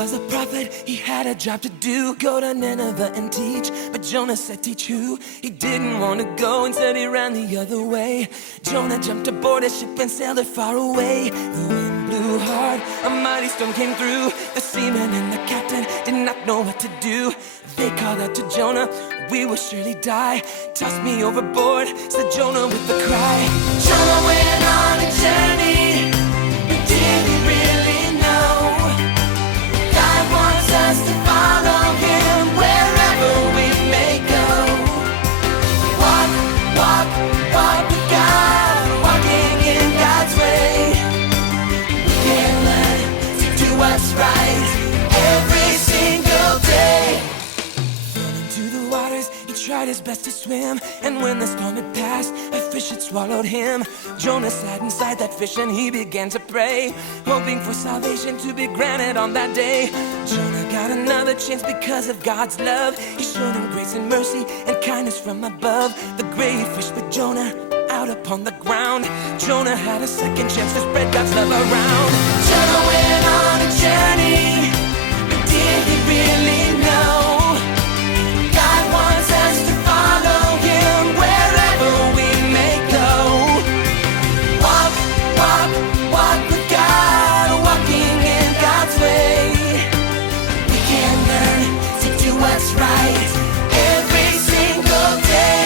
was a prophet, he had a job to do. Go to Nineveh and teach, but Jonah said teach who? He didn't want to go, instead he ran the other way. Jonah jumped aboard a ship and sailed it far away. The wind blew hard, a mighty storm came through. The seamen and the captain did not know what to do. They called out to Jonah, we will surely die. Toss me overboard, said Jonah with a cry. Jonah went on a journey, but did he really know God wants us to follow him wherever we may go? Walk, walk, walk with God, walking in God's way. We can learn to do what's right every single day. Into the waters, he tried his best to swim, and when the storm had passed, a fish had swallowed him. Jonah sat inside that fish and he began to pray, hoping for salvation to be granted on that day. Jonah got another chance because of God's love. He showed him grace and mercy and kindness from above. The great fish put Jonah out upon the ground. Jonah had a second chance to spread God's love around. Jonah went on a journey, but did he really know God wants us to follow him wherever we may go? Walk, walk, walk with God, walking in God's way. We can learn to do what's right every single day.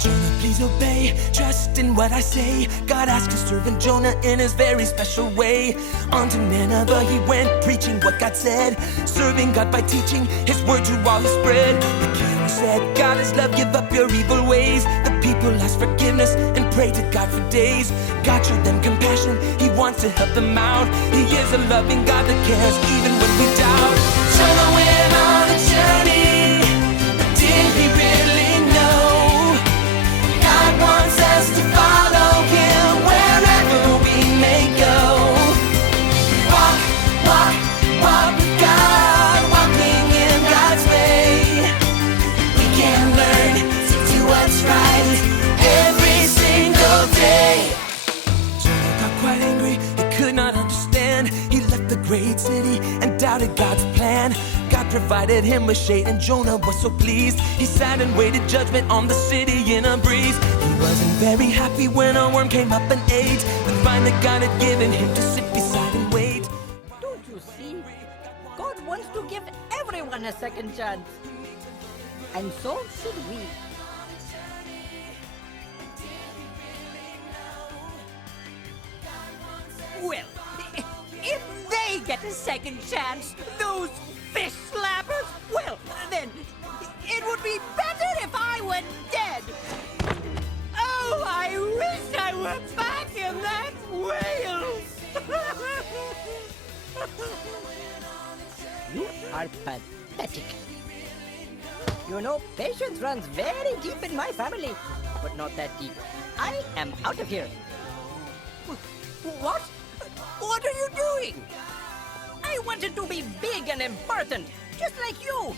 Jonah, please obey, trust in what I say. God asked his servant Jonah in his very special way. On to Nineveh he went, preaching what God said, serving God by teaching his word to all he spread. The king said, God is love, give up your evil ways. The people asked forgiveness and prayed to God for days. God showed them compassion, he wants to help them out. He is a loving God that cares even when we doubt. Jonah went on a journey, but did he really know God wants us to follow him wherever we may go? Walk, walk, walk with God, walking in God's way. We can learn to do what's right every single day. Jonah got quite angry, he could not understand. He left the great city and doubted God's plan. God provided him with shade and Jonah was so pleased. He sat and waited judgment on the city in a breeze. He wasn't very happy when a worm came up and ate the vine that God had given him to sit beside and wait. Don't you see? God wants to give everyone a second chance. And so should we. Well, if they get a second chance, those fish slappers, well, then it would be better if I were dead. Oh, I wish I were back in that whale. You are pathetic. You know, patience runs very deep in my family, but not that deep. I am out of here. What? What are you doing? I wanted to be big and important, just like you.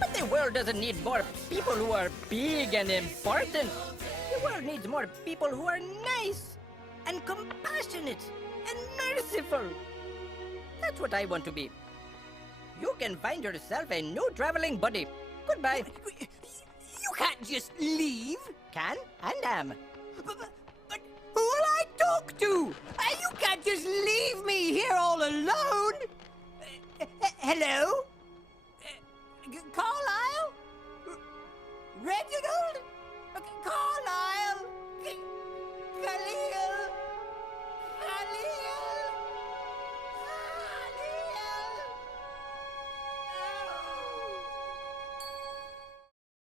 But the world doesn't need more people who are big and important. The world needs more people who are nice and compassionate and merciful. That's what I want to be. You can find yourself a new traveling buddy. Goodbye. You can't just leave. Can and am. But who will I talk to? You can't just leave me here all alone. Hello? Carlisle? Reginald? Carlisle? Khalil?